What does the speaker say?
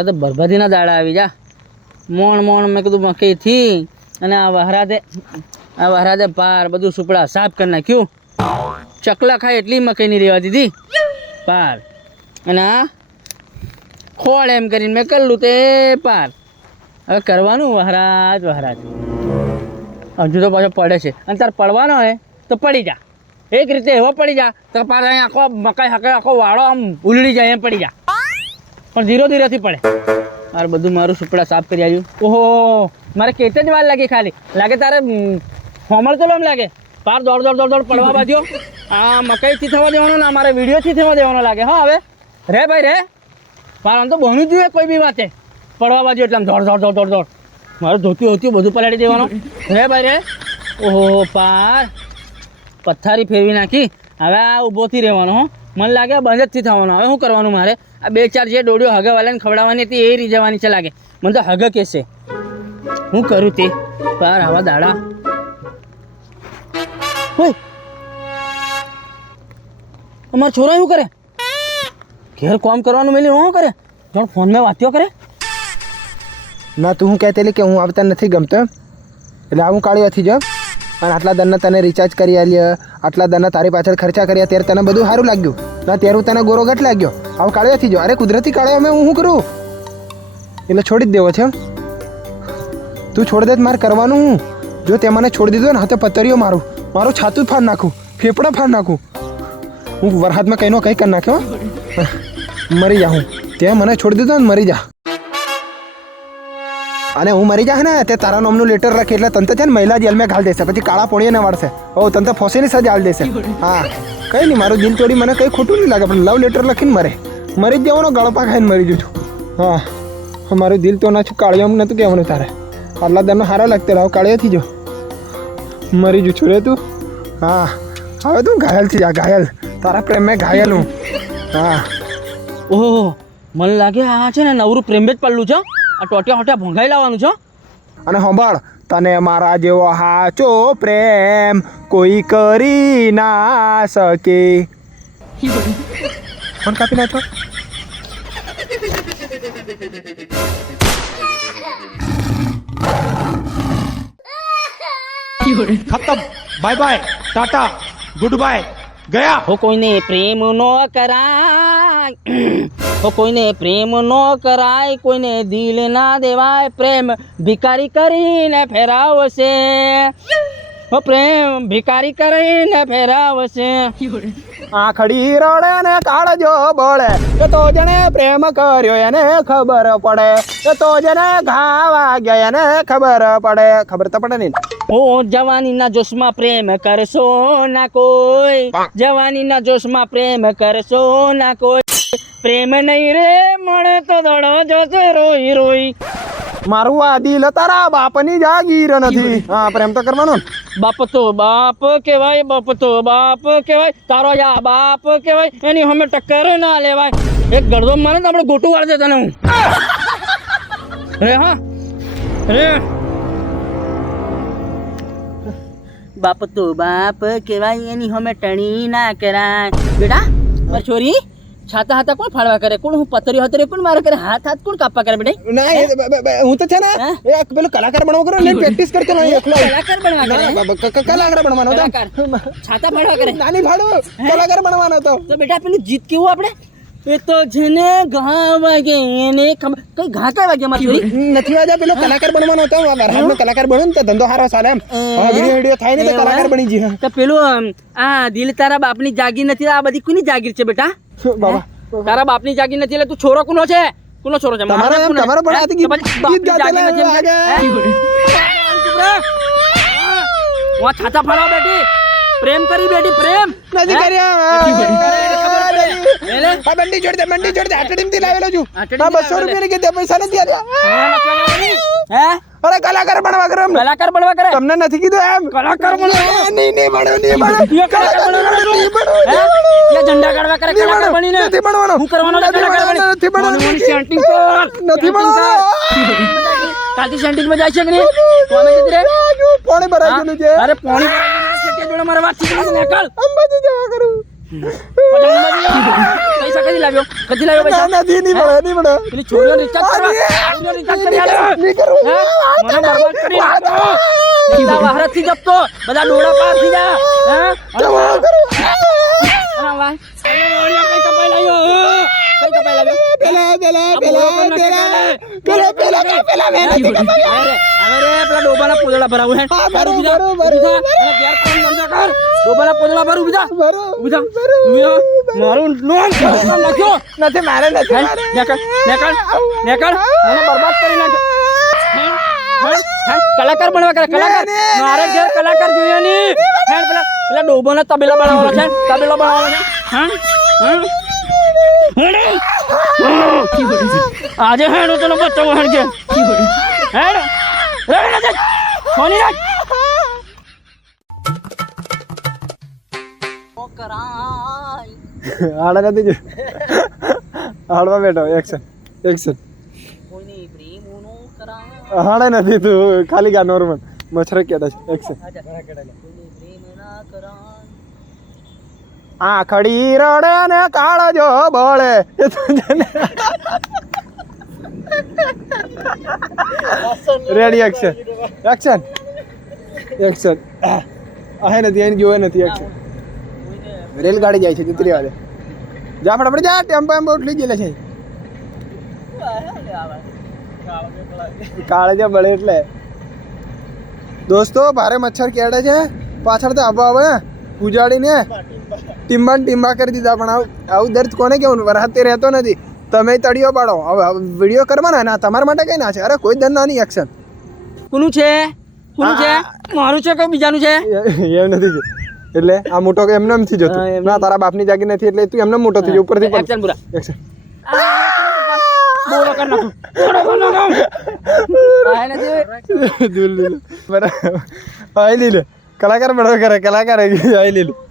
મારા તો બરબાદીના દાડા આવી જા. મોણ મોણ મેં કીધું મકઈથી અને આ વહરાદે આ વહરાદે પાર બધું સુપડા સાફ કરી નાખ્યું. ચકલા ખાય એટલી મકઈ નહીં રહેવા દીધી. પાર. અને આ ખોળ એમ કરીને મેં કરલું તે પાર. હવે કરવાનું વહરાજ વહરાજ. હજુ તો પાછો પડે છે. અને તાર પડવાનો હોય તો પડી જા. એક રીતે એવો પડી જા તો પાછો આખો મકાઈ હકે આખો વાળો આમ ઉલડી જાય એમ પડી જા. પણ ધીરો ધીરેથી પડે. મારે બધું મારું સુપડા સાફ કરી આવ્યું ઓહો મારે કેટલી જ વાર લાગી ખાલી. લાગે તારે હોમળ તો એમ લાગે. પાર દોડ દોડ દોડ દોડ પડવા બાજુ. આ મકાઈથી થવા દેવાનો ના મારે વિડીયોથી થવા દેવાનો લાગે. હા હવે. રે ભાઈ રે. પાર આમ તો બહુ જોઈએ કોઈ બી વાતે. પડવા બાજુ એટલે આમ દોડ દોડ દોડ દોડ દોડ. મારું ધોતી હોતી બધું પલાળી દેવાનું. રે ભાઈ રે. ઓહો પાર. પથ્થારી ફેરવી નાખી. હવે આ ઊભોથી રહેવાનો હો. મને લાગે આ બંધ જ થવાનું. હવે શું કરવાનું મારે? આ બે ચાર જે ડોડીઓ હગે વાળાને ખવડાવવાની હતી એ રહી છે લાગે. મને તો હગ કહેશે હું કરું તે? પાર આવા દાડા. હોય અમારા છોરા શું કરે? ઘેર કોમ કરવાનું મેલી શું કરે? જાણ ફોનમાં વાત્યો કરે? ના, તું હું કહેતેલી કે હું આવતા નથી ગમતો એટલે આવું હું હતી જાઉં અને આટલા દરના તને રિચાર્જ કરી આલ્યા, આટલા દરના તારી પાછળ ખર્ચા કર્યા, ત્યારે તને બધું સારું લાગ્યું. ત્યારે હું તને ગોરો ઘટ લાગ્યો? આવું કાળિયાથી જો. અરે, કુદરતી કાળિયા મેં હું કરું? એટલે છોડી જ દેવો છે એમ. તું છોડી દે મારે કરવાનું હું. જો તે મને છોડી દીધો ને હાથે પતરીઓ મારું. મારું છાતું ફાડ નાખું. ફેફડા ફાડ નાખું. હું વરસાદમાં કંઈનો કંઈ કરી નાખ્યો મરી જા હું. તે મને છોડી દીધો ને, મરી જા. અને હું મરી જાય ને, તે તારા નામનું લેટર રાખી એટલે તંત છે ને મહિલા જેલમાં ઘાલ દેશે. પછી કાળા પોણીએ ને વાળશે ઓ, તંત ફોસીની સજા હાલ દેશે. હા. કંઈ નહીં, મારું દિલ તોડી મને કઈ ખોટું નહીં લાગે, પણ લવ લેટર લખીને મરે. મરી જ જવાનો ગળપા ખાઈને મરી જઉં છું. હા. મારું દિલ તો ના છું, કાળિયો નતું કહેવાનું તારે. આટલા દાનો હારા લાગતો રહો, કાળિયાથી જો. મરી જઉં છું રે તું. હા. હવે તું ઘાયલ થઈ જા, ઘાયલ. તારા પ્રેમ મેં ઘાયલ. હું. હા ઓહો, મને લાગે આ છે ને નવરું પ્રેમ જ પડલું છે આ ટોટિયા હોટિયા ભૂંગાઈ લાવવાનું છો અને સંભાળ તને મારા જેવો હાચો પ્રેમ કોઈ કરી ના શકે. ફોન કાપી નાખ્યો ખતમ bye bye tata good bye गया હો કોઈને પ્રેમ નો કરાય. હો કોઈને પ્રેમ નો કરાય, કોઈને દિલ ના દેવાય. પ્રેમ ભિકારી કરીને ફેરાવશે. પ્રેમ ભિકારી કરીને ફેરાવશે. આખડી રડે ને કાળજો બળે. કે તો જને પ્રેમ કર્યો એને ખબર પડે. કે તો જને ઘા વાગ્યા એને ખબર પડે. ખબર તો પડે ને ઓ જવાનીના જોશમાં પ્રેમ કરશો ના કોઈ. જવાનીના જોશમાં પ્રેમ કરશો ના કોઈ. પ્રેમ નહીં રે, મળે તો દડો જશે રોઈ રોઈ. મારું આ દિલ તારા બાપની જાગીર નથી. હા પ્રેમ તો કરવાનો. બાપ તો બાપ કહેવાય બાપ તો બાપ કહેવાય. તારો યા બાપ કહેવાય એની અમે ટક્કર ના લેવાય. એક ગળદો મારે તો આપણે ગોટું વાળી દે તને હું. રે હા રે. બાપ તો બાપ કહેવાય એની અમે ટણી ના કરાય. બેટા છોરી? છાતા હાતા કોણ ફાળવા કરે? કોણ હું પતરી હતરી કોણ મારે કરે? હાથ હાથ કોણ કાપવા કરે બેટા? ના એ હું? તો છે ને? એક પેલો કલાકાર બનવા કરો ને પ્રેક્ટિસ કરતો નહીં એકલો. કલાકાર બનવા કરે? કલાકાર બનવાનો હતો છાતા ફાળવા કરે? નાની ફાળો કલાકાર બનવાનો હતો તો બેટા પેલું જીત કેવું આપણે? એ તો જેને ઘા વાગે એને ખબર કઈ ઘા કઈ વાગે મારી નથી વાગ્યા પેલો કલાકાર બનવાનો હતો વરહાદનો કલાકાર બન્યો ને તો ધંધો સારો સારા એમ. વીડિયો વીડિયો થાય ને તો કલાકાર બની જઈએ તો પેલું આ દિલ તારા બાપની જાગીર નથી આ બધી કોની જાગીર છે બેટા? બાબા તારા બાપની જાગી નથી એટલે તું છોરો કુનો છે કુનો છોરો છે તમારો મારો એમ? તમારો પણ? આથી ગીત- ગીત લાગે. આ છાતા ફાડવા બેટી પ્રેમ કરી બેટી પ્રેમ નથી? કર્યા? આ બંડી છોડી દે બંડી દે. લાવેલો છું. આ બસો કીધે પૈસા નથી આલ્યા હે અરે કલાકાર બનવા કરો કલાકાર બનવા કરે? તમને નથી કીધું એમ. કલાકાર બનવા નહીં નહીં બનો નહીં બનો કલાકાર બનવાનો નહીં બનો હે? ઝંડા ગાડવા કરે કલાકાર બનો. બનીને. નથી બનવાનો. હું કરવાનો કલાકાર બની? નથી બનવાનો. કર. નથી જાય છે કે નહીં? પાણી ભરાઈ છે. અરે પાણી ભરાઈ ગયું છે, સેટિયા જોડે મારા વાત છે, નીકળ. અંબાજી જવા કરું. પૈસા કદી લાવ્યો કદી લાવ્યો પૈસા ના નથી નહીં મળે નહીં મળે પેલી છોરીઓ રિચાર્જ કરવા પેલા મેં નથી પેલા ડોબાના પોદળા ભરાવું હે. ભરું ભરું, બીજા ભરું, ઘેર કોણ ધંધો કર? ડોબાના પોદળા ભરું બીજા. ભરો, થા. મારું નથી મારે નથી મારે. નેકળ નેકળ નેકળ. મને બરબાદ કરી નાખ્યો હે? હે? હે? કલાકાર બનવા કરે કલાકાર. મારે ઘેર કલાકાર જોઈએ ની પેલા પેલા ડોબોને તબેલા બનાવવાનો છે. તબેલા બનાવવાના છે. હા હે. આજે હેડો તને બચ્ચો હેડ કે નથી હાડવા બેઠો એક્શન એક્શન હાડે નથી તું, ખાલી ગા નોર્મલ મચ્છર કેતા છે એક્શન આ ખડી રડે ને કાળ જો બળે. રેડી એક્શન એક્શન એક્શન આ નથી એને જોવે નથી એક્શન રેલગાડી જાય છે જતી વાળે. જા ફટાફટ જા, ટેમ્પો એમ્પો ઉઠલી ગયેલા છે. કાળજા બળે એટલે. દોસ્તો, ભારે મચ્છર કેડે છે. પાછળ તો આબો આવે ઉજાડીને ટીમ્બા ને ટીમ્બા કરી દીધા પણ આવું દર્દ કોને કેવું વરસાદ રહેતો નથી. તમે તળિયો પાડો. હવે વીડિયો કરવાના ના તમારા માટે કઈ ના છે? અરે કોઈ દંડ નાની એક્શન કોનું છે? કોનું છે? મારું છે કે બીજાનું છે? એમ નથી છે એટલે આ મોટો એમને એમ થી જતો. ના તારા બાપની જાગી નથી એટલે તું એમને મોટો થઈ જાય ઉપરથી એક્શન પૂરા. એક્શન બોલો કર નાખો. બોલો કર નાખો આ લીધું બરાબર. આઈ લીધું બડો કરે કલાકાર આઈ લીધું